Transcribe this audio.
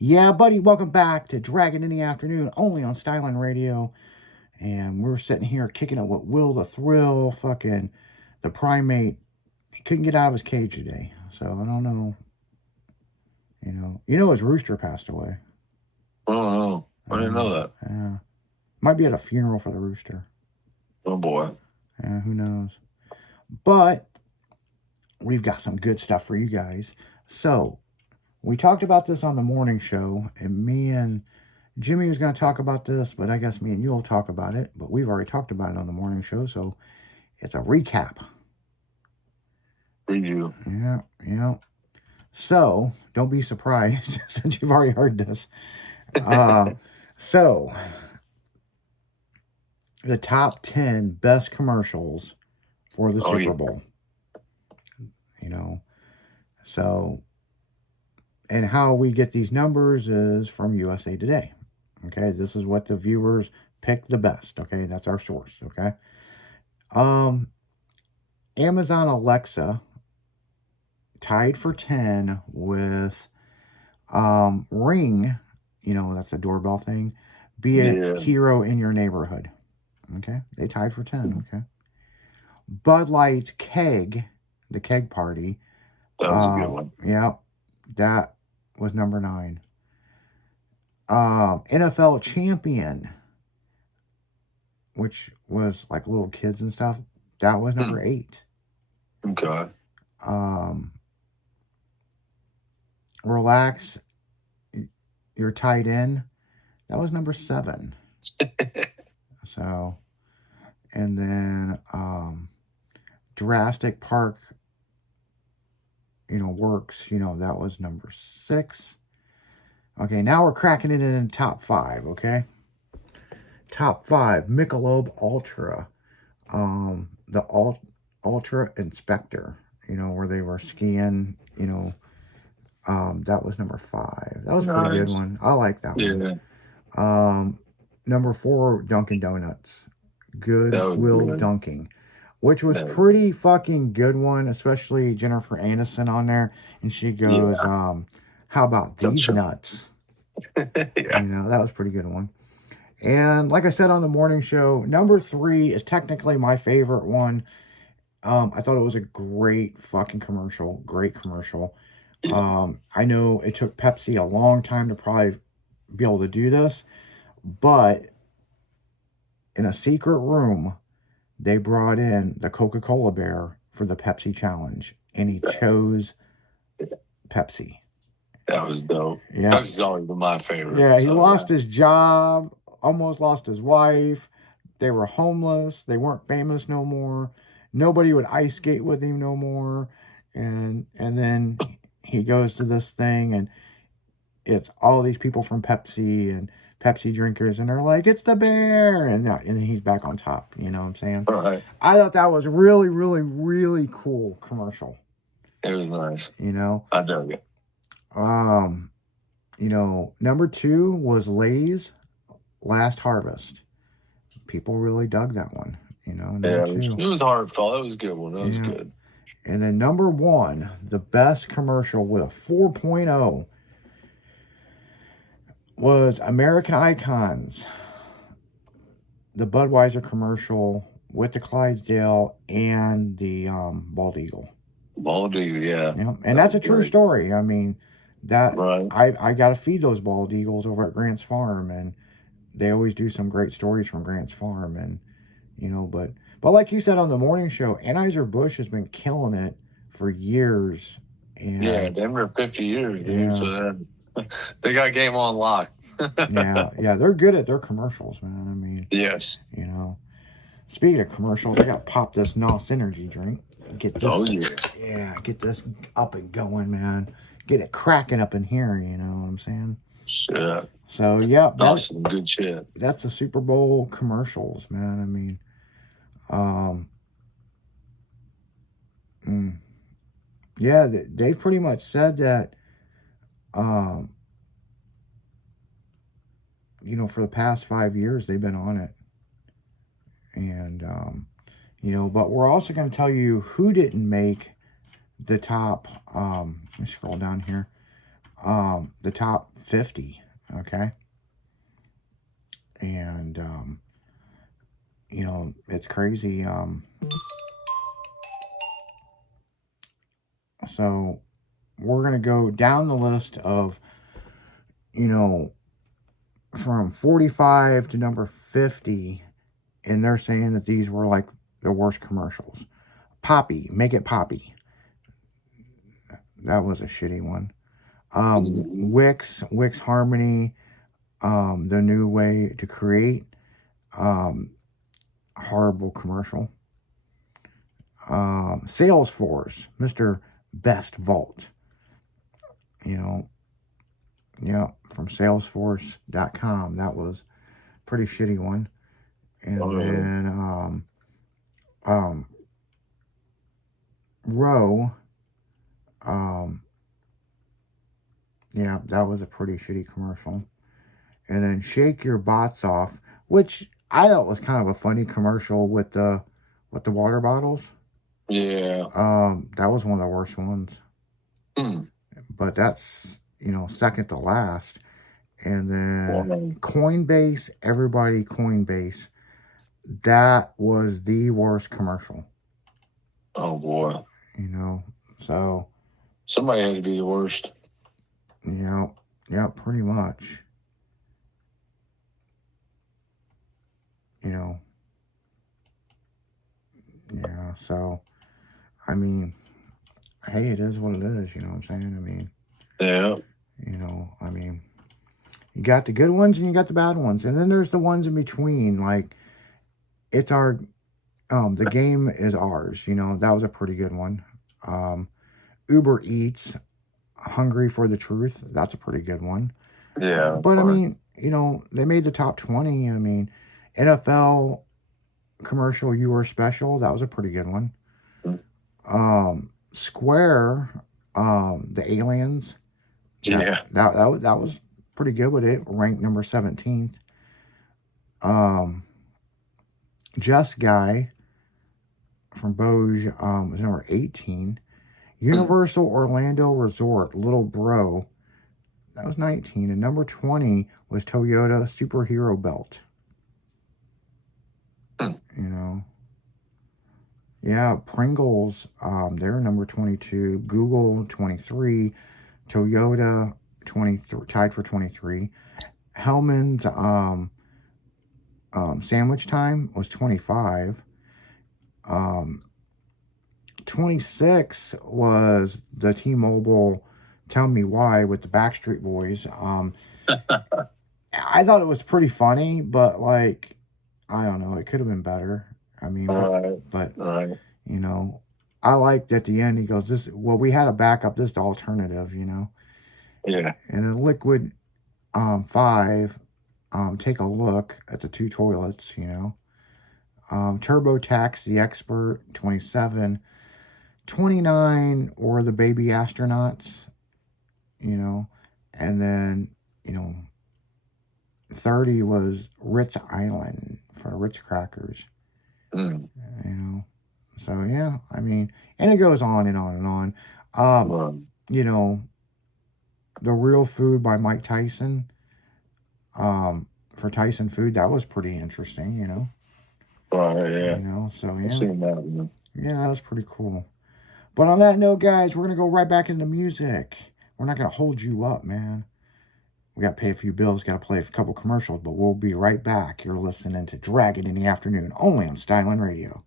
Yeah, buddy, welcome back to Dragon in the Afternoon, only on Styline Radio. And we're sitting here kicking it with Will the Thrill, fucking the primate. He couldn't get out of his cage today. So I don't know. His rooster passed away. Oh, I didn't know that. Yeah. Might be at a funeral for the rooster. Oh, boy. Yeah, who knows? But we've got some good stuff for you guys. So we talked about this on the morning show, and me and Jimmy was going to talk about this, but I guess me and you will talk about it. But we've already talked about it on the morning show, so it's a recap. Preview. Yeah. So don't be surprised since you've already heard this. So the top 10 best commercials for the Super Bowl. So, and how we get these numbers is from USA Today. Okay, this is what the viewers pick the best. Okay, that's our source. Okay. Amazon Alexa tied for 10 with Ring, that's a doorbell thing. Be a hero in your neighborhood. Okay, they tied for 10. Okay. Bud Light Keg, the Keg Party. That was a good one. Yeah, that was number 9. NFL Champion, which was like little kids and stuff, that was number 8. Okay. Relax, you're tied in, that was number 7. So, and then Jurassic Park, works, that was number 6. Okay, now we're cracking it in the top 5, okay? Top 5, Michelob Ultra. The Ultra Inspector, where they were skiing, that was number 5. That was a pretty good one. I like that one. Number 4, Dunkin' Donuts. Good Will Dunking, which was pretty fucking good one, especially Jennifer Aniston on there. And she goes, how about these nuts? That was a pretty good one. And like I said on the morning show, number 3 is technically my favorite one. I thought it was a great fucking commercial. Great commercial. I know it took Pepsi a long time to probably be able to do this, but in a secret room, they brought in the Coca-Cola bear for the Pepsi challenge, and he chose Pepsi. That was dope. Yeah. That was always my favorite. Yeah, he lost his job, almost lost his wife. They were homeless. They weren't famous no more. Nobody would ice skate with him no more. And then he goes to this thing, and it's all these people from Pepsi and Pepsi drinkers, and they're like, it's the bear, and then he's back on top. You know what I'm saying? Right. I thought that was really, really, really cool commercial. It was nice. I dug it. Number 2 was Lay's Last Harvest. People really dug that one. It was heartfelt. It was a good one. That was good. And then number 1, the best commercial with a 4.0 was American Icons, the Budweiser commercial with the Clydesdale and the Bald Eagle. Bald Eagle, yeah. And that's a true story. I mean, that right. I got to feed those Bald Eagles over at Grant's Farm, and they always do some great stories from Grant's Farm, and but like you said on the morning show, Anheuser-Busch has been killing it for years. And yeah, Denver 50 years, dude. So they got game on lock. yeah, they're good at their commercials, man. I mean, yes. Speaking of commercials, I got to pop this NOS Energy drink. Get this. Oh yeah. Get this up and going, man. Get it cracking up in here. You know what I'm saying? Yeah. So yeah, that's some good shit. That's the Super Bowl commercials, man. I mean, yeah, they've pretty much said that, for the past 5 years they've been on it, and but we're also going to tell you who didn't make the top. Let me scroll down here. the top 50, okay? And, you know, it's crazy. So we're going to go down the list of, you know, from 45 to number 50, and they're saying that these were like the worst commercials. Poppy, Make It Poppy. That was a shitty one. Wix Harmony, The New Way to Create. Horrible commercial. Salesforce, Mr. Best Vault. You know, yeah, from Salesforce.com. That was a pretty shitty one. And then Row, yeah, that was a pretty shitty commercial. And then Shake Your Bots Off, which I thought was kind of a funny commercial with the water bottles. Yeah. That was one of the worst ones. But that's, you know, second to last. And then Coinbase, everybody Coinbase. That was the worst commercial. Oh boy. You know, so somebody had to be the worst. Yeah, pretty much. You know. Yeah, so I mean, hey, it is what it is, you know what I'm saying? I mean, yeah. You know, I mean, you got the good ones and you got the bad ones. And then there's the ones in between, like it's our the game is ours, you know. That was a pretty good one. Uber Eats, Hungry for the Truth, that's a pretty good one. Yeah. But I mean, you know, they made the top 20. I mean, NFL commercial, You Are Special, that was a pretty good one. Square, the aliens. Yeah. That was pretty good with it. Ranked number 17th. Just Guy from Boge was number 18. Universal Orlando Resort, Little Bro, that was 19. And number 20 was Toyota Superhero Belt. You know. Yeah, Pringles, they're number 22. Google, 23. Toyota, 23, tied for 23. Hellman's Sandwich Time was 25. 26 was the T-Mobile Tell Me Why with the Backstreet Boys. I thought it was pretty funny, but like, I don't know, it could have been better. I mean, but you know, I liked at the end he goes, we had a backup, this the alternative, you know. Yeah. And then Liquid 5, take a look at the two toilets, you know. TurboTax, The Expert, 27. 29, or The Baby Astronauts, you know. And then, you know, 30 was Ritz Island for Ritz Crackers. You know. So, yeah, I mean, and it goes on and on and on. You know, The Real Food by Mike Tyson, for Tyson Food, that was pretty interesting, you know. Yeah. You know, so, yeah. Yeah, that was pretty cool. But on that note, guys, we're going to go right back into music. We're not going to hold you up, man. We got to pay a few bills, got to play a couple commercials, but we'll be right back. You're listening to Dragon in the Afternoon, only on Styling Radio.